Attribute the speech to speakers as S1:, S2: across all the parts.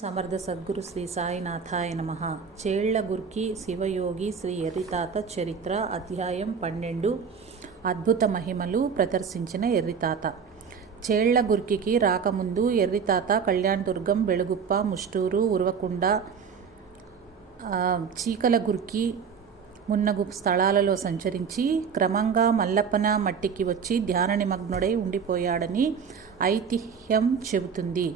S1: సమర్థ సద్గురు శ్రీ సాయినాథాయ నమ. చేళ్ళగుర్కి శివయోగి శ్రీ ఎర్రితాత చరిత్ర అధ్యాయం పన్నెండు అద్భుత మహిమలు ప్రదర్శించిన ఎర్రితాత. చేళ్ళగుర్కికి రాకముందు ఎర్రితాత కళ్యాణదుర్గం బెళగుప్ప ముష్టూరు ఉరవకుండ చీకలగుర్కి మున్నగు స్థలాలలో సంచరించి క్రమంగా మల్లప్పన మట్టికి వచ్చి ధ్యాన నిమగ్నుడై ఉండిపోయాడని ఐతిహ్యం చెబుతుంది.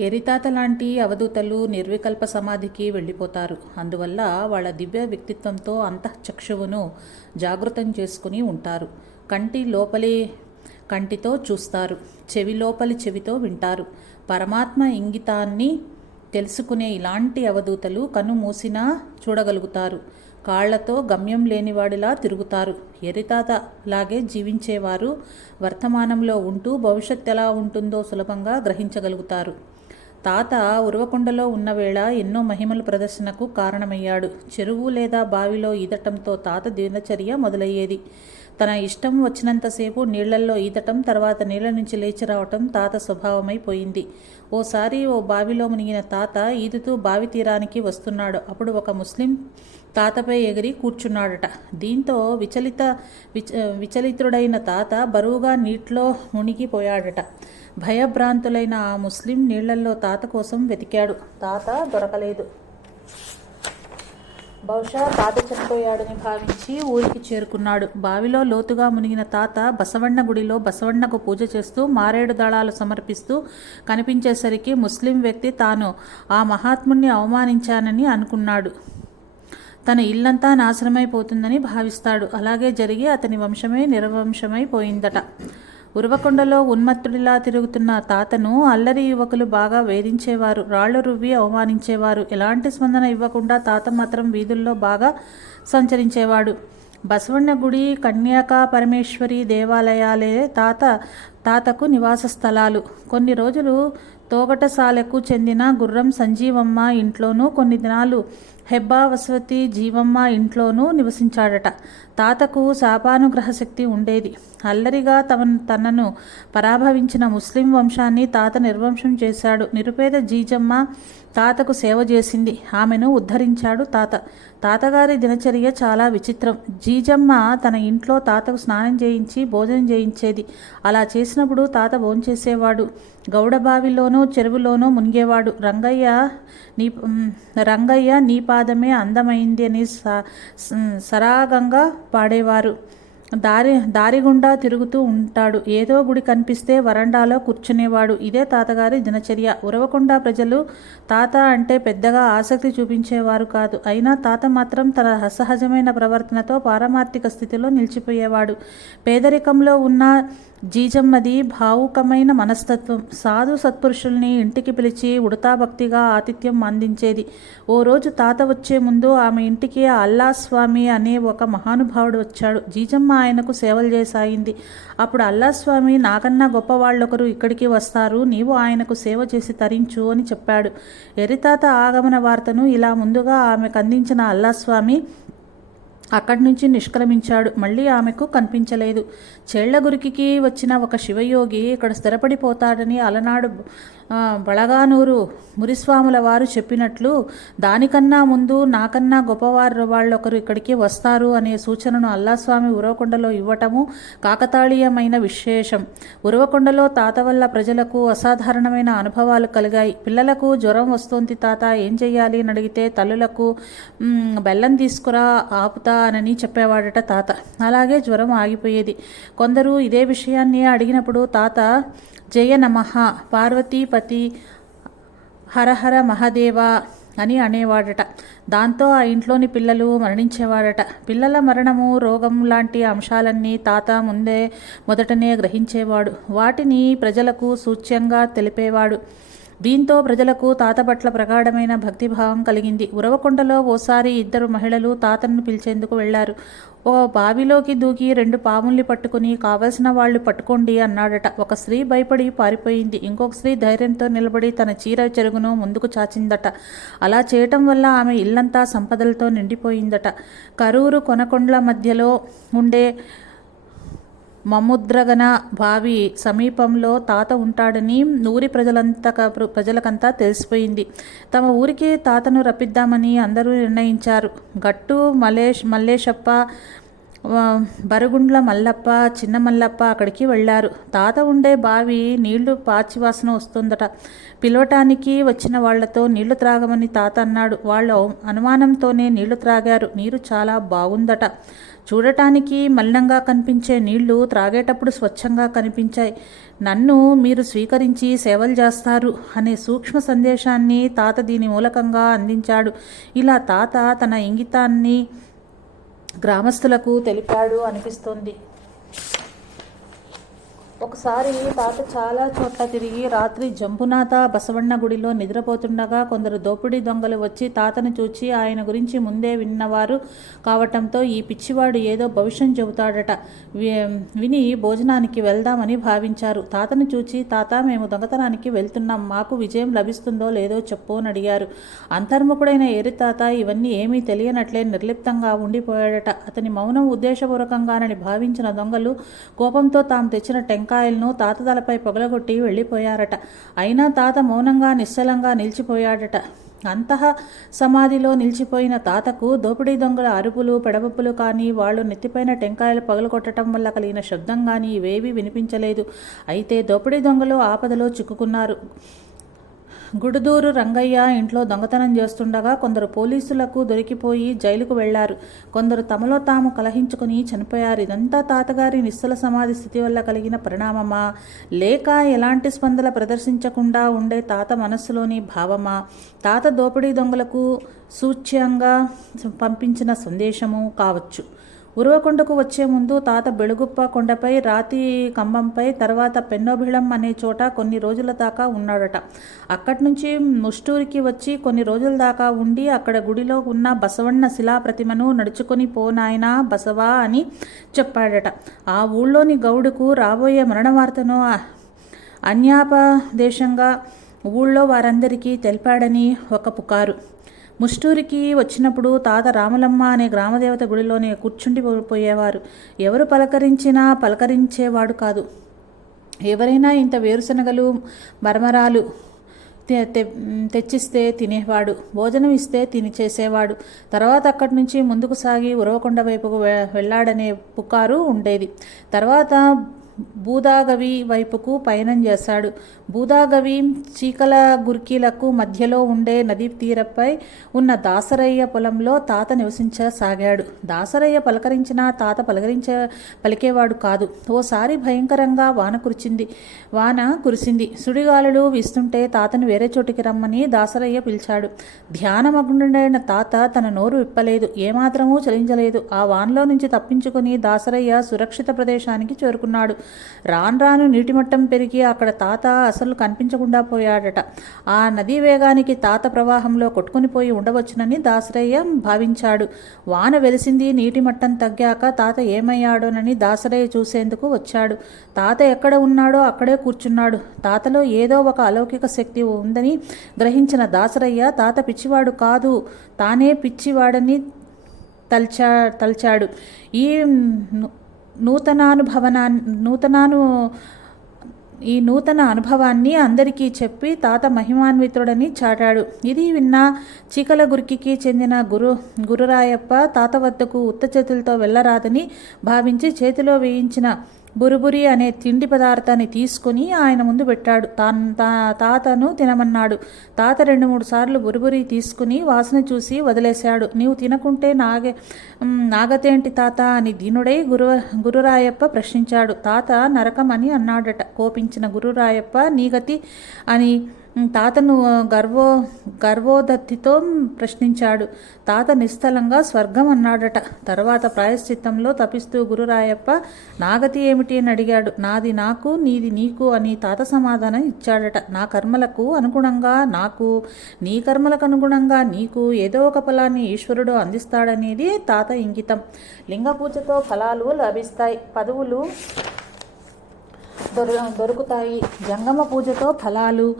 S1: ఎరితాత లాంటి అవధూతలు నిర్వికల్ప సమాధికి వెళ్ళిపోతారు. అందువల్ల వాళ్ళ దివ్య వ్యక్తిత్వంతో అంతఃచక్షువును జాగృతం చేసుకుని ఉంటారు. కంటి లోపలి కంటితో చూస్తారు. చెవి లోపలి చెవితో వింటారు. పరమాత్మ ఇంగితాన్ని తెలుసుకునే ఇలాంటి అవధూతలు కన్ను మూసినా చూడగలుగుతారు. కాళ్ళతో గమ్యం లేనివాడిలా తిరుగుతారు. ఎరితాత లాగే జీవించేవారు వర్తమానంలో ఉంటూ భవిష్యత్ ఎలా ఉంటుందో సులభంగా గ్రహించగలుగుతారు. తాత ఉరవకొండలో ఉన్న వేళ ఎన్నో మహిమల ప్రదర్శనకు కారణమయ్యాడు. చెరువు లేదా బావిలో ఈదటంతో తాత దినచర్య మొదలయ్యేది. తన ఇష్టం వచ్చినంతసేపు నీళ్ళల్లో ఈదటం తర్వాత నీళ్ళ నుంచి లేచి రావటం తాత స్వభావమైపోయింది ఓసారి ఓ బావిలో మునిగిన తాత ఈదుతూ బావి తీరానికి వస్తున్నాడు. అప్పుడు ఒక ముస్లిం తాతపై ఎగిరి కూర్చున్నాడట. దీంతో విచలిత విచ విచలితుడైన తాత బరువుగా నీటిలో మునిగిపోయాడట. భయభ్రాంతులైన ఆ ముస్లిం నీళ్ళల్లో తాత కోసం వెతికాడు. తాత దొరకలేదు. బహుశా తాత చనిపోయాడని భావించి ఊరికి చేరుకున్నాడు. బావిలో లోతుగా మునిగిన తాత బసవన్న గుడిలో బసవన్నకు పూజ చేస్తూ మారేడు దళాలు సమర్పిస్తూ కనిపించేసరికి ముస్లిం వ్యక్తి తాను ఆ మహాత్ముణ్ణి అవమానించానని అనుకున్నాడు. తన ఇల్లంతా నాశనమైపోతుందని భావిస్తాడు. అలాగే జరిగి అతని వంశమే నిరవంశమైపోయిందట. ఉరవకొండలో ఉన్మత్తుడిలా తిరుగుతున్న తాతను అల్లరి యువకులు బాగా వేధించేవారు రాళ్ళు రువ్వి అవమానించేవారు. ఎలాంటి స్పందన ఇవ్వకుండా తాత మాత్రం వీధుల్లో బాగా సంచరించేవాడు. బసవన్న గుడి కన్యాక పరమేశ్వరి దేవాలయాలే తాత తాతకు నివాస స్థలాలు కొన్ని రోజులు తోగటశాలకు చెందిన గుర్రం సంజీవమ్మ ఇంట్లోనూ కొన్ని దినాలు హెబ్బా వసవతి జీవమ్మ ఇంట్లోనూ నివసించాడట. తాతకు శాపానుగ్రహ శక్తి ఉండేది. అల్లరిగా తమ తనను పరాభవించిన ముస్లిం వంశాన్ని తాత నిర్వంశం చేశాడు. నిరుపేద జీజమ్మ తాతకు సేవ చేసింది. ఆమెను ఉద్ధరించాడు తాత. తాతగారి దినచర్య చాలా విచిత్రం. జీజమ్మ తన ఇంట్లో తాతకు స్నానం చేయించి భోజనం చేయించేది. అలా చేసినప్పుడు తాత భోంచేసేవాడు. గౌడబావిలోనూ చెరువులోనూ మునిగేవాడు. రంగయ్య నీ రంగయ్య నీ పాదమే అందమైంది అని స- సరాగంగా పాడేవారు. దారి దారి గుండా తిరుగుతూ ఉంటాడు. ఏదో గుడి కనిపిస్తే వరండాలో కూర్చునేవాడు. ఇదే తాతగారి దినచర్య. ఉరవకొండ ప్రజలు తాత అంటే పెద్దగా ఆసక్తి చూపించేవారు కాదు. అయినా తాత మాత్రం తన అసహజమైన ప్రవర్తనతో పారమార్థిక స్థితిలో నిలిచిపోయేవాడు. పేదరికంలో ఉన్న జీజమ్మది భావుకమైన మనస్తత్వం. సాధు సత్పురుషుల్ని ఇంటికి పిలిచి ఉడతా భక్తిగా ఆతిథ్యం అందించేది. ఓ రోజు తాత వచ్చే ముందు ఆమె ఇంటికి అల్లా స్వామి అనే ఒక మహానుభావుడు వచ్చాడు. జీజమ్మ ఆయనకు సేవలు చేసాగింది అప్పుడు అల్లాస్వామి నాకన్నా గొప్పవాళ్ళొకరు ఇక్కడికి వస్తారు నీవు ఆయనకు సేవ చేసి తరించు అని చెప్పాడు. ఎరితాత ఆగమన వార్తను ఇలా ముందుగా ఆమెకు అందించిన అల్లాస్వామి అక్కడి నుంచి నిష్క్రమించాడు. మళ్ళీ ఆమెకు కనిపించలేదు. చేళ్ళగురికి వచ్చిన ఒక శివయోగి ఇక్కడ స్థిరపడిపోతాడని అలనాడు బళగానూరు మురిస్వాముల వారు చెప్పినట్లు దానికన్నా ముందు నాకన్నా గొప్పవారు వాళ్ళొకరు ఇక్కడికి వస్తారు అనే సూచనను అల్లాస్వామి ఉరవకొండలో ఇవ్వటము కాకతాళీయమైన విశేషం. ఉరవకొండలో తాత వల్ల ప్రజలకు అసాధారణమైన అనుభవాలు కలిగాయి. పిల్లలకు జ్వరం వస్తోంది తాత ఏం చెయ్యాలి అని అడిగితే తల్లులకు బెల్లం తీసుకురా ఆపుతా అనని చెప్పేవాడట తాత. అలాగే జ్వరం ఆగిపోయేది. కొందరు ఇదే విషయాన్ని అడిగినప్పుడు తాత జయ నమః పార్వతీపతి హరహర మహదేవ అని అనేవాడట. దాంతో ఆ ఇంట్లోని పిల్లలు మరణించేవాడట. పిల్లల మరణము రోగం లాంటి అంశాలన్నీ తాత ముందే మొదటనే గ్రహించేవాడు. వాటిని ప్రజలకు సూచ్యంగా తెలిపేవాడు. దీంతో ప్రజలకు తాత పట్ల ప్రగాఢమైన భక్తిభావం కలిగింది. ఉరవకొండలో ఓసారి ఇద్దరు మహిళలు తాతను పిలిచేందుకు వెళ్ళారు. ఓ బావిలోకి దూకి రెండు పాముల్ని పట్టుకుని కావలసిన వాళ్ళు పట్టుకోండి అన్నాడట. ఒక స్త్రీ భయపడి పారిపోయింది. ఇంకొక స్త్రీ ధైర్యంతో నిలబడి తన చీర చెరుగును ముందుకు చాచిందట. అలా చేయటం వల్ల ఆమె ఇల్లంతా సంపదలతో నిండిపోయిందట. కరూరు కొనకొండ్ల మధ్యలో ఉండే మముద్రగన బావి సమీపంలో తాత ఉంటాడని ఊరి ప్రజలంతా ప్రజలకంతా తెలిసిపోయింది. తమ ఊరికి తాతను రప్పిద్దామని అందరూ నిర్ణయించారు. గట్టు మలేష్ మల్లేశప్ప బరుగుండ్ల మల్లప్ప చిన్న మల్లప్ప అక్కడికి వెళ్ళారు. తాత ఉండే బావి నీళ్ళు పాచివాసన వస్తుందట. పిలవటానికి వచ్చిన వాళ్ళతో నీళ్ళు త్రాగమని తాత అన్నాడు. వాళ్ళు అనుమానంతోనే నీళ్ళు త్రాగారు. నీరు చాలా బాగుందట చూడటానికి మలినంగా కనిపించే నీళ్ళు త్రాగేటప్పుడు స్వచ్ఛంగా కనిపించాయి. నన్ను మీరు స్వీకరించి సేవలు చేస్తారు అనే సూక్ష్మ సందేశాన్ని తాత దీని మూలకంగా అందించాడు. ఇలా తాత తన ఇంగితాన్ని గ్రామస్తులకు తెలిపాడు అనిపిస్తుంది. ఒకసారి తాత చాలా చోట్ల తిరిగి రాత్రి జంబునాథ బసవన్న గుడిలో నిద్రపోతుండగా కొందరు దోపిడీ దొంగలు వచ్చి తాతను చూచి ఆయన గురించి ముందే విన్నవారు కావటంతో ఈ పిచ్చివాడు ఏదో భవిష్యం చెబుతాడట. వి- విని భోజనానికి వెళ్దామని భావించారు. తాతను చూచి తాత మేము దొంగతనానికి వెళ్తున్నాం. మాకు విజయం లభిస్తుందో లేదో చెప్పు అని అడిగారు. అంతర్ముఖుడైన ఏరి తాత ఇవన్నీ ఏమీ తెలియనట్లే నిర్లిప్తంగా ఉండిపోయాడట. అతని మౌనం ఉద్దేశపూర్వకంగానని భావించిన దొంగలు కోపంతో తాము తెచ్చిన టెంకాయలను తాత తలపై పొగలగొట్టి వెళ్ళిపోయారట. అయినా తాత మౌనంగా నిశ్చలంగా నిలిచిపోయాడట. అంతః సమాధిలో నిలిచిపోయిన తాతకు దోపిడీ దొంగల అరుపులు పెడబప్పులు కానీ వాళ్ళు నెత్తిపైన టెంకాయలు పగలగొట్టడం వల్ల కలిగిన శబ్దం కానీ ఇవేవీ వినిపించలేదు. అయితే దోపిడీ దొంగలు ఆపదలో చిక్కుకున్నారు. గుడుదూరు రంగయ్య ఇంట్లో దొంగతనం చేస్తుండగా కొందరు పోలీసులకు దొరికిపోయి జైలుకు వెళ్ళారు. కొందరు తమలో తాము కలహించుకుని చనిపోయారు. ఇదంతా తాతగారి నిశ్చల సమాధి స్థితి వల్ల కలిగిన పరిణామమా? లేక ఎలాంటి స్పందన ప్రదర్శించకుండా ఉండే తాత మనస్సులోని భావమా? తాత దోపిడీ దొంగలకు సూచ్యంగా పంపించిన సందేశము కావచ్చు. ఉరవకొండకు వచ్చే ముందు తాత బెడుగుప్ప కొండపై రాతి కంబంపై తర్వాత పెన్నోబిళం అనే చోట కొన్ని రోజుల దాకా ఉన్నాడట. అక్కడి నుంచి ముష్టూరికి వచ్చి కొన్ని రోజుల దాకా ఉండి అక్కడ గుడిలో ఉన్న బసవన్న శిలా ప్రతిమను నడుచుకొని పోనాయనా బసవా అని చెప్పాడట. ఆ ఊళ్ళోని గౌడుకు రాబోయే మరణ వార్తను అన్యాపదేశంగా ఊళ్ళో వారందరికీ తెలిపాడని ఒక పుకారు. ముష్టూరికి వచ్చినప్పుడు తాత రామలమ్మ అనే గ్రామదేవత గుడిలోనే కూర్చుండి పోయేవారు. ఎవరు పలకరించినా పలకరించేవాడు కాదు. ఎవరైనా ఇంత వేరుశనగలు మరమరాలు తె- తె- తెచ్చిస్తే తినేవాడు. భోజనం ఇస్తే తిని చేసేవాడు. తర్వాత అక్కడి నుంచి ముందుకు సాగి ఉరవకొండ వైపుకు వె- వెళ్ళాడనే పుకారు ఉండేది. తర్వాత భూదాగవి వైపుకు పయనం చేశాడు. భూదాగవి చీకల గుర్కీలకు మధ్యలో ఉండే నదీ తీరపై ఉన్న దాసరయ్య పొలంలో తాత నివసించసాగాడు. దాసరయ్య పలకరించినా తాత పలకరించ పలికేవాడు కాదు. ఓసారి భయంకరంగా వాన కురిచింది. వాన కురిసింది. సుడిగాలులు వీస్తుంటే తాతను వేరే చోటికి రమ్మని దాసరయ్య పిలిచాడు. ధ్యానమగ్నుడైన తాత తన నోరు విప్పలేదు. ఏమాత్రమూ చలించలేదు. ఆ వానలో నుంచి తప్పించుకుని దాసరయ్య సురక్షిత ప్రదేశానికి చేరుకున్నాడు. రాను రాను నీటి మట్టం పెరిగి అక్కడ తాత అసలు కనిపించకుండా పోయాడట. ఆ నదీ వేగానికి తాత ప్రవాహంలో కొట్టుకునిపోయి ఉండవచ్చునని దాసరయ్య భావించాడు. వాన వెలిసింది నీటి మట్టం తగ్గాక తాత ఏమయ్యాడోనని దాసరయ్య చూసేందుకు వచ్చాడు. తాత ఎక్కడ ఉన్నాడో అక్కడే కూర్చున్నాడు. తాతలో ఏదో ఒక అలౌకిక శక్తి ఉందని గ్రహించిన దాసరయ్య తాత పిచ్చివాడు కాదు తానే పిచ్చివాడని తల్చా తలచాడు. ఈ నూతనానుభవనా నూతనాను ఈ నూతన అనుభవాన్ని అందరికీ చెప్పి తాత మహిమాన్వితుడని చాటాడు. ఇది విన్న చీకలగురికికి చెందిన గురు గురురాయప్ప తాత వద్దకు ఉత్త చేతులతో వెళ్ళరాదని భావించి చేతిలో వేయించిన బురుబురి అనే తిండి పదార్థాన్ని తీసుకుని ఆయన ముందు పెట్టాడు. తాను తా- తాతను తినమన్నాడు. తాత రెండు మూడు సార్లు బురుబురి తీసుకుని వాసన చూసి వదిలేశాడు. నీవు తినకుంటే నాగే నాగతేంటి తాత? అని దీనుడై గురు గురురాయప్ప ప్రశ్నించాడు. తాత నరకం అని అన్నాడట. కోపించిన గురురాయప్ప నీగతి అని తాతను గర్వో గర్వోదత్తితో ప్రశ్నించాడు. తాత నిస్థలంగా స్వర్గం అన్నాడట. తర్వాత ప్రాయశ్చిత్తంలో తపిస్తూ గురురాయప్ప నాగతి ఏమిటి అని అడిగాడు. నాది నాకు నీది నీకు అని తాత సమాధానం ఇచ్చాడట. నా కర్మలకు అనుగుణంగా నాకు నీ కర్మలకు అనుగుణంగా నీకు ఏదో ఒక ఫలాన్ని ఈశ్వరుడు అందిస్తాడనేది తాత ఇంగితం. లింగ పూజతో ఫలాలు లభిస్తాయి. పదవులు దొర దొరుకుతాయి. జంగమ పూజతో ఫలాలు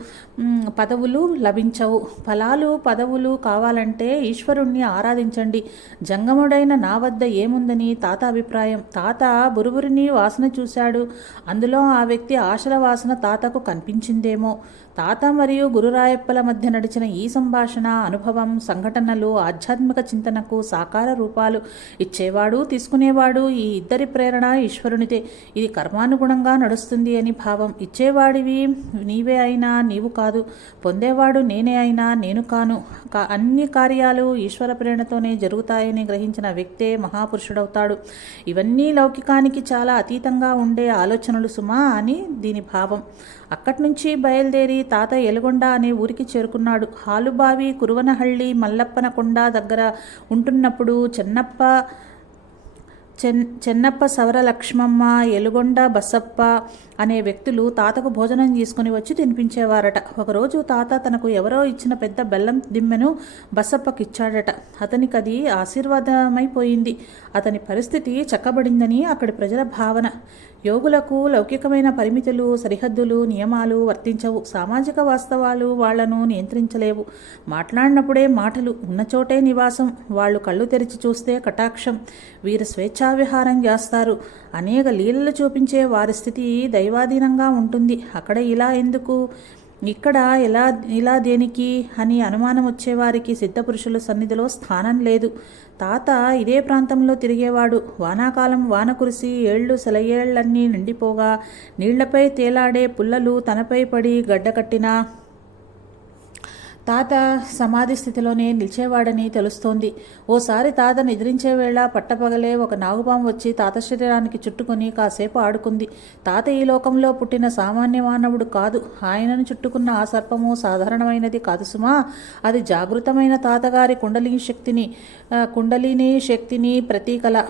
S1: పదవులు లభించవు. ఫలాలు పదవులు కావాలంటే ఈశ్వరుణ్ణి ఆరాధించండి. జంగముడైన నా వద్ద ఏముందని తాత అభిప్రాయం. తాత బురుబురిని వాసన చూశాడు. అందులో ఆ వ్యక్తి ఆశల వాసన తాతకు కనిపించిందేమో. తాత మరియు గురురాయప్పల మధ్య నడిచిన ఈ సంభాషణ అనుభవం సంఘటనలు ఆధ్యాత్మిక చింతనకు సాకార రూపాలు. ఇచ్చేవాడు తీసుకునేవాడు ఈ ఇద్దరి ప్రేరణ ఈశ్వరునిదే. ఇది కర్మానుగుణంగా నడుస్తుంది అని భావం. ఇచ్చేవాడివి నీవే అయినా నీవు కాదు. పొందేవాడు నేనే అయినా నేను కాను. కా- అన్ని కార్యాలు ఈశ్వర ప్రేరణతోనే జరుగుతాయని గ్రహించిన వ్యక్తే మహాపురుషుడవుతాడు. ఇవన్నీ లౌకికానికి చాలా అతీతంగా ఉండే ఆలోచనలు సుమా అని దీని భావం. అక్కడి నుంచి బయలుదేరి తాత ఎలుగొండ అనే ఊరికి చేరుకున్నాడు. హాలుబావి కురువనహళ్ళి మల్లప్పన కొండ దగ్గర ఉంటున్నప్పుడు చెన్నప్ప చెన్ చెన్నప్ప సవర లక్ష్మమ్మ ఎలుగొండ బసప్ప అనే వ్యక్తులు తాతకు భోజనం తీసుకుని వచ్చి తినిపించేవారట. ఒకరోజు తాత తనకు ఎవరో ఇచ్చిన పెద్ద బెల్లం దిమ్మెను బసప్పకిచ్చాడట. అతనికి అది ఆశీర్వాదమైపోయింది. అతని పరిస్థితి చక్కబడిందని అక్కడి ప్రజల భావన. యోగులకు లౌకికమైన పరిమితులు సరిహద్దులు నియమాలు వర్తించవు. సామాజిక వాస్తవాలు వాళ్ళను నియంత్రించలేవు. మాట్లాడినప్పుడే మాటలు ఉన్న చోటే నివాసం. వాళ్ళు కళ్ళు తెరిచి చూస్తే కటాక్షం. వీరు స్వేచ్ఛా విహారం చేస్తారు అనేక లీలలు చూపించే వారి స్థితి దైవాధీనంగా ఉంటుంది. అక్కడ ఇలా ఎందుకు? ఇక్కడ ఎలా ఇలా దేనికి అని అనుమానం వచ్చేవారికి సిద్ధపురుషుల సన్నిధిలో స్థానం లేదు. తాత ఇదే ప్రాంతంలో తిరిగేవాడు. వానాకాలం వాన కురిసి ఏళ్ళు సెలయేళ్ళన్నీ నిండిపోగా నీళ్ళపై తేలాడే పుల్లలు తనపై పడి గడ్డకట్టినా తాత సమాధి స్థితిలోనే నిలిచేవాడని తెలుస్తోంది. ఓసారి తాత నిద్రించే వేళ పట్టపగలే ఒక నాగుపాము వచ్చి తాత శరీరానికి చుట్టుకొని కాసేపు ఆడుకుంది. తాత ఈ లోకంలో పుట్టిన సామాన్య మానవుడు కాదు. ఆయనను చుట్టుకున్న ఆ సర్పము సాధారణమైనది కాదు సుమా. అది జాగృతమైన తాతగారి కుండలిని శక్తిని కుండలిని శక్తిని ప్రతీకల.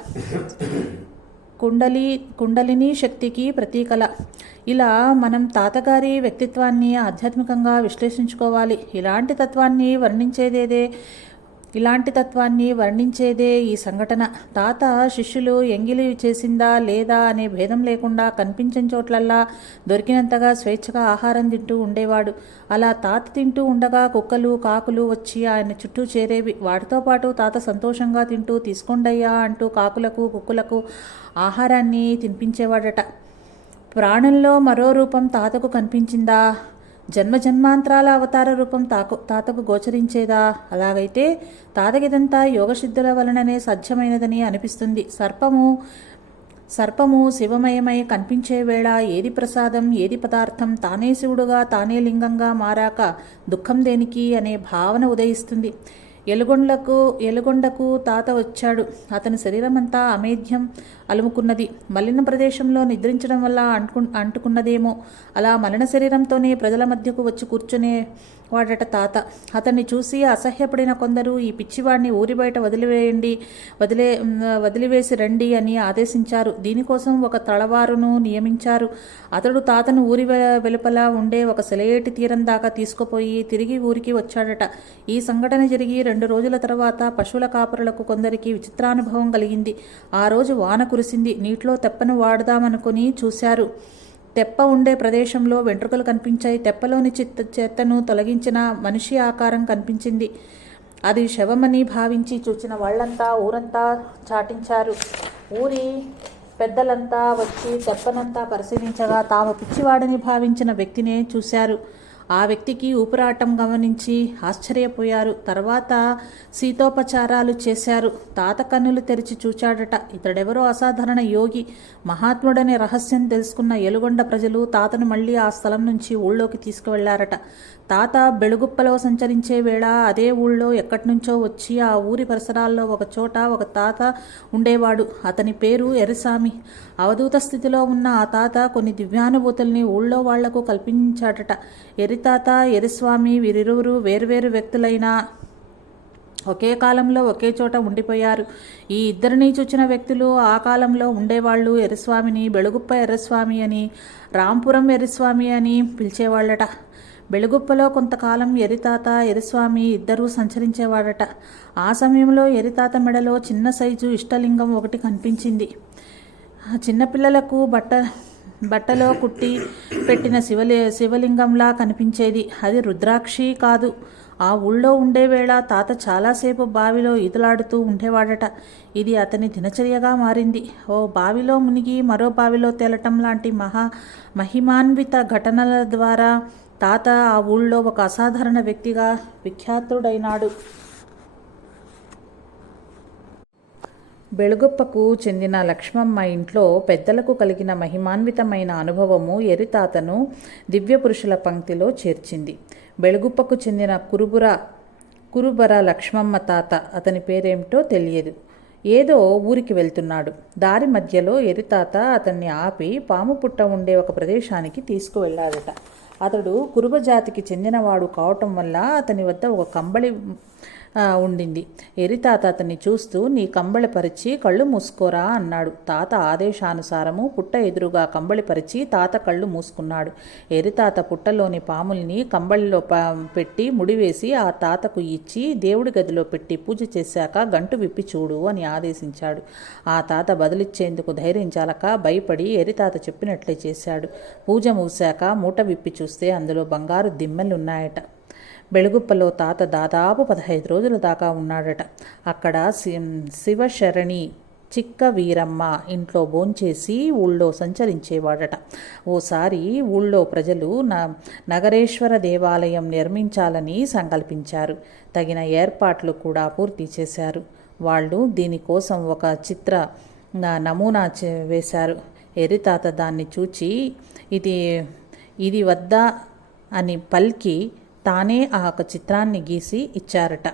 S1: కుండలి కుండలిని శక్తికి ప్రతీకల. ఇలా మనం తాతగారి వ్యక్తిత్వాన్ని ఆధ్యాత్మికంగా విశ్లేషించుకోవాలి. ఇలాంటి తత్వాన్ని వర్ణించేదేదే ఇలాంటి తత్వాన్ని వర్ణించేదే ఈ సంఘటన. తాత శిష్యులు ఎంగిలి చేసిందా లేదా అనే భేదం లేకుండా కనిపించని చోట్లల్లా దొరికినంతగా స్వేచ్ఛగా ఆహారం తింటూ ఉండేవాడు. అలా తాత తింటూ ఉండగా కుక్కలు కాకులు వచ్చి ఆయన చుట్టూ చేరేవి. వాటితో పాటు తాత సంతోషంగా తింటూ తీసుకోండయ్యా అంటూ కాకులకు కుక్కలకు ఆహారాన్ని తినిపించేవాడట. ప్రాణంలో మరో రూపం తాతకు కనిపించిందా? జన్మజన్మాంతరాల అవతార రూపం తాకు తాతకు గోచరించేదా? అలాగైతే తాతకిదంతా యోగసిద్ధుల వలననే సాధ్యమైనదని అనిపిస్తుంది. సర్పము సర్పము శివమయమై కనిపించే వేళ ఏది ప్రసాదం ఏది పదార్థం తానే శివుడుగా తానే లింగంగా మారాక దుఃఖం దేనికి అనే భావన ఉదయిస్తుంది. ఎలుగొండకు ఎలుగొండకు తాత వచ్చాడు. అతని శరీరమంతా అమేధ్యం అలుముకున్నది. మలిన ప్రదేశంలో నిద్రించడం వల్ల అంటుకు అంటుకున్నదేమో. అలా మలిన శరీరంతోనే ప్రజల మధ్యకు వచ్చి కూర్చునే వాడట తాత. అతన్ని చూసి అసహ్యపడిన కొందరు ఈ పిచ్చివాడిని ఊరి బయట వదిలివేయండి వదిలే వదిలివేసి రండి అని ఆదేశించారు. దీనికోసం ఒక తళవారును నియమించారు. అతడు తాతను ఊరి వెలుపల ఉండే ఒక సెలయేటి తీరం దాకా తీసుకుపోయి తిరిగి ఊరికి వచ్చాడట. ఈ సంఘటన జరిగి రెండు రోజుల తర్వాత పశువుల కాపరులకు కొందరికి విచిత్రానుభవం కలిగింది. ఆ రోజు వాన కురిసింది. నీటిలో తెప్పను వాడదామనుకుని చూశారు. తెప్ప ఉండే ప్రదేశంలో వెంట్రుకలు కనిపించాయి. తెప్పలోని చిత్త చెత్తను తొలగించిన మనిషి ఆకారం కనిపించింది. అది శవమని భావించి చూచిన వాళ్ళంతా ఊరంతా చాటించారు. ఊరి పెద్దలంతా వచ్చి తెప్పనంతా పరిశీలించగా తాము పిచ్చివాడని భావించిన వ్యక్తినే చూశారు. ఆ వ్యక్తికి ఊపిరాటం గమనించి ఆశ్చర్యపోయారు. తర్వాత శీతోపచారాలు చేశారు. తాత కన్నులు తెరిచి చూచాడట. ఇతడెవరో అసాధారణ యోగి మహాత్ముడనే రహస్యం తెలుసుకున్న ఎలుగొండ ప్రజలు తాతను మళ్ళీ ఆ స్థలం నుంచి ఊళ్ళోకి తీసుకువెళ్ళారట. తాత బెళుగుప్పలో సంచరించే వేళ అదే ఊళ్ళో ఎక్కడ్నుంచో వచ్చి ఆ ఊరి పరిసరాల్లో ఒక చోట ఒక తాత ఉండేవాడు. అతని పేరు ఎర్రసామి. అవధూత స్థితిలో ఉన్న ఆ తాత కొన్ని దివ్యానుభూతుల్ని ఊళ్ళో వాళ్ళకు కల్పించాడట. ఎరితాత ఎరిస్వామి వీరిరువురు వేర్వేరు వ్యక్తులైన ఒకే కాలంలో ఒకే చోట ఉండిపోయారు. ఈ ఇద్దరిని చూచిన వ్యక్తులు ఆ కాలంలో ఉండేవాళ్ళు ఎర్రస్వామిని బెళగుప్ప ఎర్రస్వామి అని రాంపురం ఎర్రస్వామి అని పిలిచేవాళ్ళట బెళగుప్పలో కొంతకాలం ఎరితాత ఎరిస్వామి ఇద్దరూ సంచరించేవాడట. ఆ సమయంలో ఎరితాత మెడలో చిన్న సైజు ఇష్టలింగం ఒకటి కనిపించింది. చిన్నపిల్లలకు బట్ట బట్టలో కుట్టి పెట్టిన శివలి శివలింగంలా కనిపించేది. అది రుద్రాక్షి కాదు. ఆ ఊళ్ళో ఉండే వేళ తాత చాలాసేపు బావిలో ఈతలాడుతూ ఉండేవాడట. ఇది అతని దినచర్యగా మారింది. ఓ బావిలో మునిగి మరో బావిలో తేలటం లాంటి మహా మహిమాన్విత ఘటనల ద్వారా తాత ఆ ఊళ్ళో ఒక అసాధారణ వ్యక్తిగా విఖ్యాతుడైనాడు. బెళుగొప్పకు చెందిన లక్ష్మమ్మ ఇంట్లో పెద్దలకు కలిగిన మహిమాన్వితమైన అనుభవము ఎరితాతను దివ్యపురుషుల పంక్తిలో చేర్చింది. బెళగుప్పకు చెందిన కురుబుర కురుబర లక్ష్మమ్మ తాత అతని పేరేమిటో తెలియదు. ఏదో ఊరికి వెళ్తున్నాడు. దారి మధ్యలో ఎరితాత అతన్ని ఆపి పాము పుట్ట ఉండే ఒక ప్రదేశానికి తీసుకువెళ్ళాడట అతడు కురుబ జాతికి చెందినవాడు కావటం వల్ల అతని వద్ద ఒక కంబళి ఉండింది. ఉండింది ఎరితాత అతన్ని చూస్తూ నీ కంబళి పరిచి కళ్ళు మూసుకోరా అన్నాడు. తాత ఆదేశానుసారము పుట్ట ఎదురుగా కంబళి పరిచి తాత కళ్ళు మూసుకున్నాడు. ఎరితాత పుట్టలోని పాముల్ని కంబళిలో పెట్టి ముడివేసి ఆ తాతకు ఇచ్చి దేవుడి గదిలో పెట్టి పూజ చేశాక గంటు విప్పి చూడు అని ఆదేశించాడు. ఆ తాత బదిలిచ్చేందుకు ధైర్యం చాలక భయపడి ఎరితాత చెప్పినట్లే చేశాడు. పూజ మూసాక మూట విప్పి చూస్తే అందులో బంగారు దిమ్మెలున్నాయట. బెళగుప్పలో తాత దాదాపు పదహైదు రోజుల దాకా ఉన్నాడట. అక్కడ శి శివశరణి చిక్క వీరమ్మ ఇంట్లో భోంచేసి ఊళ్ళో సంచరించేవాడట. ఓసారి ఊళ్ళో ప్రజలు న నగరేశ్వర దేవాలయం నిర్మించాలని సంకల్పించారు. తగిన ఏర్పాట్లు కూడా పూర్తి చేశారు. వాళ్ళు దీనికోసం ఒక చిత్ర నమూనా చే- వేశారు. ఎరితాత దాన్ని చూచి ఇది ఇది వద్దా అని పల్కి తానే ఆ ఒక చిత్రాన్ని గీసి ఇచ్చారట.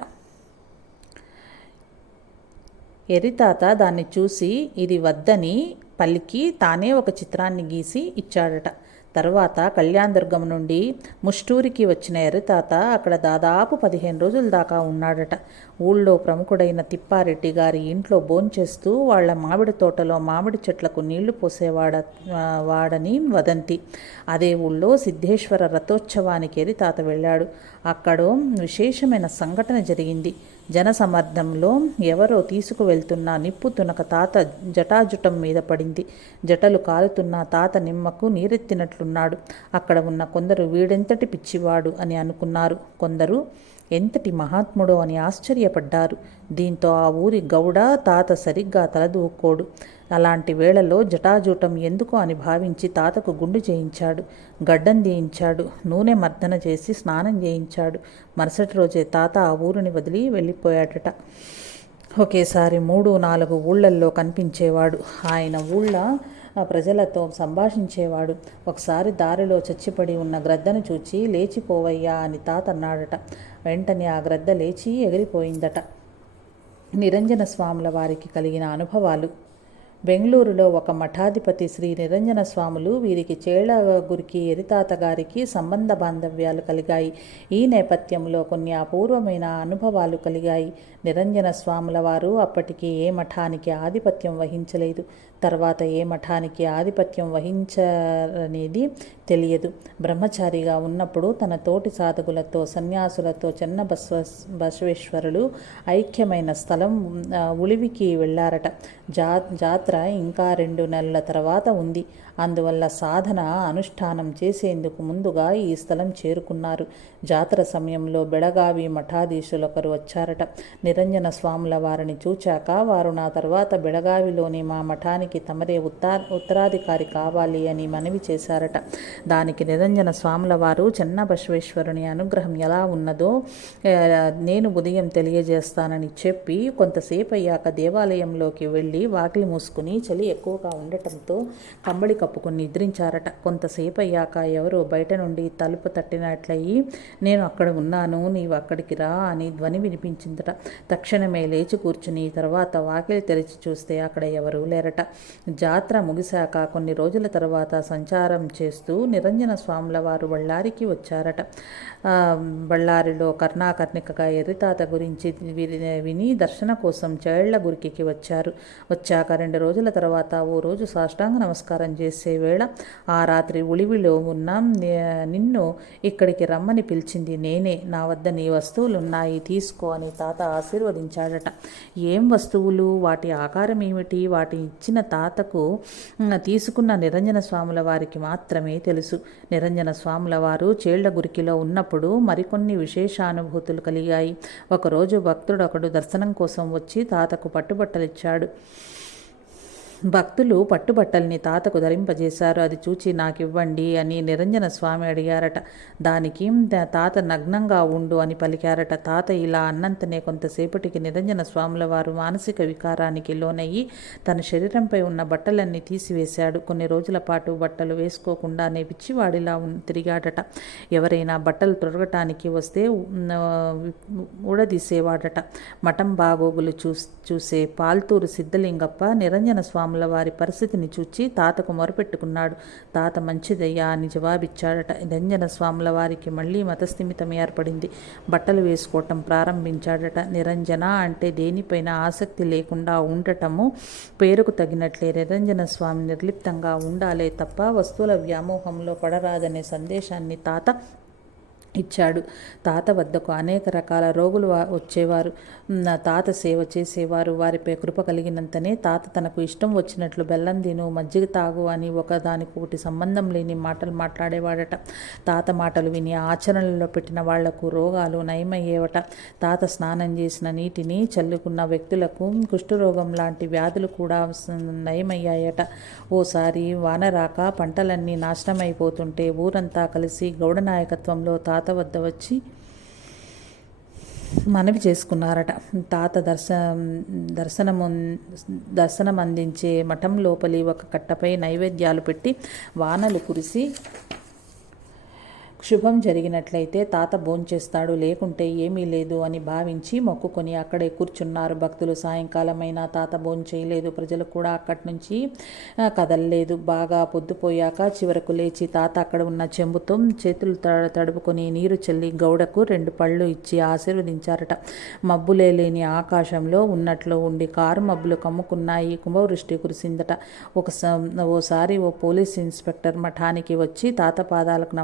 S1: ఎరితాత దాన్ని చూసి ఇది వద్దని పలికి తానే ఒక చిత్రాన్ని గీసి ఇచ్చాడట. తర్వాత కళ్యాణదుర్గం నుండి ముష్టూరికి వచ్చిన ఎర్రతాత అక్కడ దాదాపు పదిహేను రోజుల దాకా ఉన్నాడట. ఊళ్ళో ప్రముఖుడైన తిప్పారెడ్డి గారి ఇంట్లో భోంచేస్తూ వాళ్ళ మామిడి తోటలో మామిడి చెట్లకు నీళ్ళు పోసేవాడ వాడని వదంతి. అదే ఊళ్ళో సిద్ధేశ్వర రథోత్సవానికి ఎరితాత వెళ్ళాడు. అక్కడో విశేషమైన సంఘటన జరిగింది. జనసమర్థంలో ఎవరో తీసుకువెళ్తున్న నిప్పు తునక తాత జటాజుటం మీద పడింది. జటలు కాలుతున్న తాత నిమ్మకు నీరెత్తినట్లున్నాడు. అక్కడ ఉన్న కొందరు వీడెంతటి పిచ్చివాడు అని అనుకున్నారు. కొందరు ఎంతటి మహాత్ముడో అని ఆశ్చర్యపడ్డారు. దీంతో ఆ ఊరి గౌడ తాత సరిగ్గా తలదూకోడు. అలాంటి వేళలో జటాజూటం ఎందుకు అని భావించి తాతకు గుండు చేయించాడు. గడ్డం చేయించాడు. నూనె మర్దన చేసి స్నానం చేయించాడు. మరుసటి రోజే తాత ఆ ఊరిని వదిలి వెళ్ళిపోయాడట. ఒకేసారి మూడు నాలుగు ఊళ్ళల్లో కనిపించేవాడు. ఆయన ఊళ్ళ ప్రజలతో సంభాషించేవాడు. ఒకసారి దారిలో చచ్చిపడి ఉన్న గ్రద్దను చూచి లేచిపోవయ్యా అని తాత అన్నాడట. వెంటనే ఆ గ్రద్ద లేచి ఎగిరిపోయిందట. నిరంజన స్వాముల వారికి కలిగిన అనుభవాలు. బెంగళూరులో ఒక మఠాధిపతి శ్రీ నిరంజన స్వాములు వీరికి చేళ్ళగురికి ఎరితాత గారికి సంబంధ బాంధవ్యాలు కలిగాయి. ఈ నేపథ్యంలో కొన్ని అపూర్వమైన అనుభవాలు కలిగాయి. నిరంజన స్వాముల వారు అప్పటికి ఏ మఠానికి ఆధిపత్యం వహించలేదు. తర్వాత ఏ మఠానికి ఆధిపత్యం వహించనేది తెలియదు. బ్రహ్మచారిగా ఉన్నప్పుడు తన తోటి సాధకులతో సన్యాసులతో చెన్న బస్వ బసవేశ్వరులు ఐక్యమైన స్థలం ఉలివికి వెళ్ళారట జా జాతర ఇంకా రెండు నెలల తర్వాత ఉంది. అందువల్ల సాధన అనుష్ఠానం చేసేందుకు ముందుగా ఈ స్థలం చేరుకున్నారు. జాతర సమయంలో బెళగావి మఠాధీశులొకరు వచ్చారట. నిరంజన స్వాముల వారిని చూచాక వారు నా తర్వాత బెళగావిలోని మా మఠానికి తమరే ఉత్తా ఉత్తరాధికారి కావాలి అని మనవి చేశారట. దానికి నిరంజన స్వాముల వారు చెన్న బసవేశ్వరుని అనుగ్రహం ఎలా ఉన్నదో నేను ఉదయం తెలియజేస్తానని చెప్పి కొంతసేపు అయ్యాక దేవాలయంలోకి వెళ్ళి వాకిలి మూసుకుని చలి ఎక్కువగా ఉండటంతో కంబళి కప్పుకుని నిద్రించారట. కొంతసేపు అయ్యాక ఎవరో బయట నుండి తలుపు తట్టినట్లయి నేను అక్కడ ఉన్నాను నీవు అక్కడికి రా అని ధ్వని వినిపించిందట. తక్షణమే లేచి కూర్చుని తర్వాత వాకిలి తెరిచి చూస్తే అక్కడ ఎవరూ లేరట. జాత్ర ముగిశాక కొన్ని రోజుల తర్వాత సంచారం చేస్తూ నిరంజన స్వాముల వారు బళ్ళారికి వచ్చారట. బళ్ళారిలో కర్ణాకర్ణికగా ఎర్రితాత గురించి విని- దర్శన కోసం చేళ్ళ గురికికి వచ్చారు. వచ్చాక రెండు రోజుల తర్వాత ఓ రోజు సాష్టాంగ నమస్కారం చేసి వేళ ఆ రాత్రి ఉలివిలో ఉన్న నిన్ను ఇక్కడికి రమ్మని పిలిచింది నేనే. నా వద్ద నీ వస్తువులు ఉన్నాయి తీసుకో అని తాత ఆశీర్వదించాడట. ఏం వస్తువులు? వాటి ఆకారం ఏమిటి వాటి ఇచ్చిన తాతకు తీసుకున్న నిరంజన స్వాముల వారికి మాత్రమే తెలుసు. నిరంజన స్వాముల వారు చేళ్ళ గురికిలో ఉన్నప్పుడు మరికొన్ని విశేషానుభూతులు కలిగాయి. ఒకరోజు భక్తుడు ఒకడు దర్శనం కోసం వచ్చి తాతకు పట్టుబట్టలిచ్చాడు. భక్తులు పట్టుబట్టల్ని తాతకు ధరింపజేశారు. అది చూచి నాకివ్వండి అని నిరంజన స్వామి అడిగారట. దానికి తాత నగ్నంగా ఉండు అని పలికారట. తాత ఇలా అన్నంతనే కొంతసేపటికి నిరంజన స్వాముల వారు మానసిక వికారానికి లోనయ్యి తన శరీరంపై ఉన్న బట్టలన్నీ తీసివేశాడు. కొన్ని రోజుల పాటు బట్టలు వేసుకోకుండానే పిచ్చివాడిలా తిరిగాడట. ఎవరైనా బట్టలు తొడగటానికి వస్తే ఊడదీసేవాడట. మఠం బాగోగులు చూ చూసే పాల్తూరు సిద్ధలింగప్ప నిరంజన స్వామి స్వాముల వారి పరిస్థితిని చూచి తాతకు మొరపెట్టుకున్నాడు. తాత మంచిదయ్యా అని జవాబిచ్చాడట. నిరంజన స్వాముల వారికి మళ్ళీ మతస్థిమితం ఏర్పడింది. బట్టలు వేసుకోవటం ప్రారంభించాడట. నిరంజన అంటే దేనిపైన ఆసక్తి లేకుండా ఉండటము పేరుకు తగినట్లే. నిరంజన స్వామి నిర్లిప్తంగా ఉండాలే తప్ప వస్తువుల వ్యామోహంలో పడరాదనే సందేశాన్ని తాత ఇచ్చాడు. తాత వద్దకు అనేక రకాల రోగులు వచ్చేవారు. తాత సేవ చేసేవారు. వారిపై కృప కలిగినంతనే తాత తనకు ఇష్టం వచ్చినట్లు బెల్లం తిను మజ్జిగ తాగు అని ఒకదానికొకటి సంబంధం లేని మాటలు మాట్లాడేవాడట. తాత మాటలు విని ఆచరణలో పెట్టిన వాళ్ళకు రోగాలు నయమయ్యేవట. తాత స్నానం చేసిన నీటిని చల్లుకున్న వ్యక్తులకు కుష్ఠరోగం లాంటి వ్యాధులు కూడా నయమయ్యాయట. ఓసారి వాన రాక పంటలన్నీ నాశనమైపోతుంటే ఊరంతా కలిసి గౌడ నాయకత్వంలో తాత తాత వద్ద వచ్చి మనవి చేసుకున్నారట. తాత దర్శ దర్శనము దర్శనం అందించే మఠం లోపలి ఒక కట్టపై నైవేద్యాలు పెట్టి వానలు కురిసి శుభం జరిగినట్లయితే తాత భోంచేస్తాడు లేకుంటే ఏమీ లేదు అని భావించి మొక్కుకొని అక్కడే కూర్చున్నారు. భక్తులు సాయంకాలమైనా తాత భోంచేయలేదు ప్రజలు కూడా అక్కడి నుంచి కదలలేదు. బాగా పొద్దుపోయాక చివరకు లేచి తాత అక్కడ ఉన్న చెంబుతో చేతులు తడుపుకొని నీరు చల్లి గౌడకు రెండు పళ్ళు ఇచ్చి ఆశీర్వదించారట. మబ్బులే లేని ఆకాశంలో ఉన్నట్లు ఉండి కారు మబ్బులు కమ్ముకున్నాయి. కుంభవృష్టి కురిసిందట. ఒక స- ఓసారి ఓ పోలీస్ ఇన్స్పెక్టర్ మఠానికి వచ్చి తాత పాదాలకు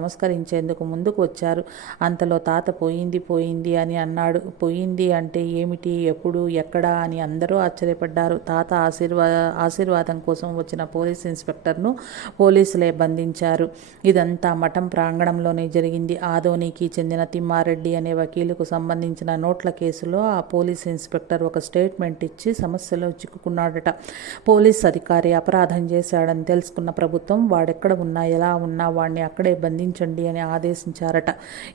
S1: చేసేందుకు ముందుకు వచ్చారు? అంతలో తాత పోయింది పోయింది అని అన్నాడు. పోయింది అంటే ఏమిటి? ఎప్పుడు? ఎక్కడ? అని అందరూ ఆశ్చర్యపడ్డారు. తాత ఆశీర్వా ఆశీర్వాదం కోసం వచ్చిన పోలీస్ ఇన్స్పెక్టర్ను పోలీసులే బంధించారు. ఇదంతా మఠం ప్రాంగణంలోనే జరిగింది. ఆదోనికి చెందిన తిమ్మారెడ్డి అనే వకీలుకు సంబంధించిన నోట్ల కేసులో ఆ పోలీస్ ఇన్స్పెక్టర్ ఒక స్టేట్మెంట్ ఇచ్చి సమస్యలో చిక్కుకున్నాడట. పోలీస్ అధికారి అపరాధం చేశాడని తెలుసుకున్న ప్రభుత్వం వాడెక్కడ ఉన్నా ఎలా ఉన్నా వాడిని అక్కడే బంధించండి అని ఆదేశించారట.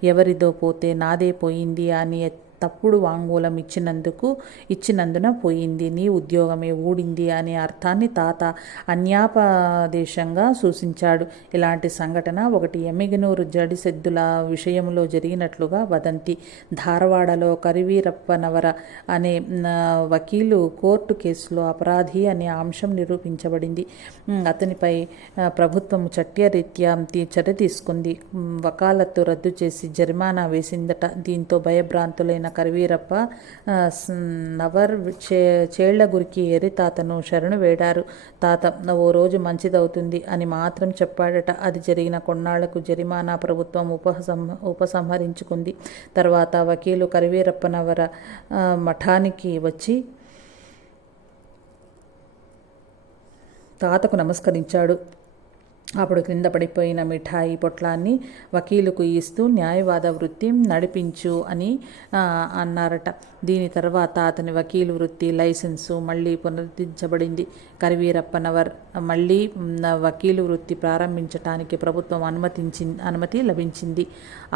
S1: ఎవరిదో పోతే నాదే పోయింది అని తప్పుడు వాంగ్మూలం ఇచ్చినందుకు ఇచ్చినందున పోయింది. నీ ఉద్యోగమే ఊడింది అనే అర్థాన్ని తాత అన్యాపదేశంగా సూచించాడు. ఇలాంటి సంఘటన ఒకటి ఎమ్మిగనూరు జడిసెద్దుల విషయంలో జరిగినట్లుగా వదంతి. ధారవాడలో కరివీరప్పనవర అనే వకీలు కోర్టు కేసులో అపరాధి అనే అంశం నిరూపించబడింది. అతనిపై ప్రభుత్వం చట్యరీత్యా చర్య తీసుకుంది. వకాలత్తు రద్దు చేసి జరిమానా వేసిందట. దీంతో భయభ్రాంతులైన కరివీరప్ప నవర్ చే చేళ్ళ గురికి ఏరి తాతను శరణు వేడారు. తాత ఓ రోజు మంచిదవుతుంది అని మాత్రం చెప్పాడట. అది జరిగిన కొన్నాళ్ళకు జరిమానా ప్రభుత్వం ఉపసం ఉపసంహరించుకుంది. తర్వాత వకీలు కరివీరప్పనవర నవర మఠానికి వచ్చి తాతకు నమస్కరించాడు. అప్పుడు క్రింద పడిపోయిన మిఠాయి పొట్లాన్ని వకీలుకు ఇస్తూ న్యాయవాద వృత్తి నడిపించు అని అన్నారట. దీని తర్వాత అతని వకీలు వృత్తి లైసెన్సు మళ్ళీ పునరుద్ధరించబడింది. కరివీరప్పనవర్ మళ్ళీ వకీలు వృత్తి ప్రారంభించటానికి ప్రభుత్వం అనుమతించి అనుమతి లభించింది.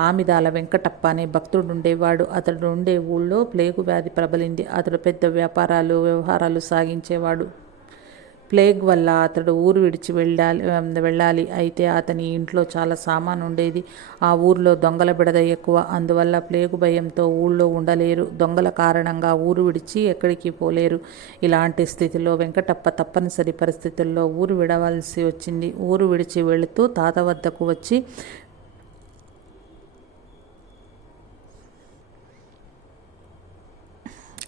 S1: ఆమిదాల వెంకటప్ప అనే భక్తుడు ఉండేవాడు. అతడు ఉండే ఊళ్ళో ప్లేగు వ్యాధి ప్రబలింది. అతడు పెద్ద వ్యాపారాలు వ్యవహారాలు సాగించేవాడు. ప్లేగ్ వల్ల అతడు ఊరు విడిచి వెళ్ళాలి వెళ్ళాలి. అయితే అతని ఇంట్లో చాలా సామాను ఉండేది. ఆ ఊర్లో దొంగల బిడద ఎక్కువ. అందువల్ల ప్లేగు భయంతో ఊళ్ళో ఉండలేరు. దొంగల కారణంగా ఊరు విడిచి ఎక్కడికి పోలేరు. ఇలాంటి స్థితిలో వెంకటప్ప తప్పనిసరి పరిస్థితుల్లో ఊరు విడవలసి వచ్చింది. ఊరు విడిచి వెళుతూ తాత వద్దకు వచ్చి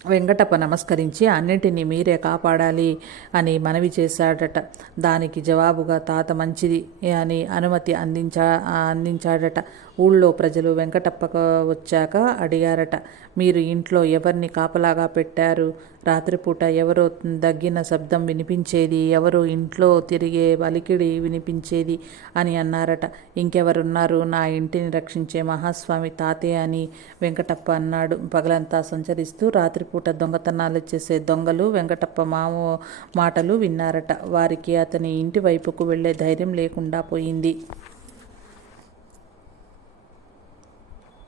S1: వెంకటప్ప నమస్కరించి అన్నిటినీ మీరే కాపాడాలి అని మనవి చేశాడట. దానికి జవాబుగా తాత మంచిది అని అనుమతి అందించా అందించాడట. ఊళ్ళో ప్రజలు వెంకటప్పకు వచ్చాక అడిగారట మీరు ఇంట్లో ఎవరిని కాపలాగా పెట్టారు? రాత్రిపూట ఎవరో దగ్గిన శబ్దం వినిపించేది ఎవరో ఇంట్లో తిరిగే వలికిడి వినిపించేది అని అన్నారట. ఇంకెవరున్నారు? నా ఇంటిని రక్షించే మహాస్వామి తాతే అని వెంకటప్ప అన్నాడు. పగలంతా సంచరిస్తూ రాత్రిపూట దొంగతనాలు చేసే దొంగలు వెంకటప్ప మామ మాటలు విన్నారట. వారికి అతని ఇంటి వైపుకు వెళ్ళే ధైర్యం లేకుండా పోయింది.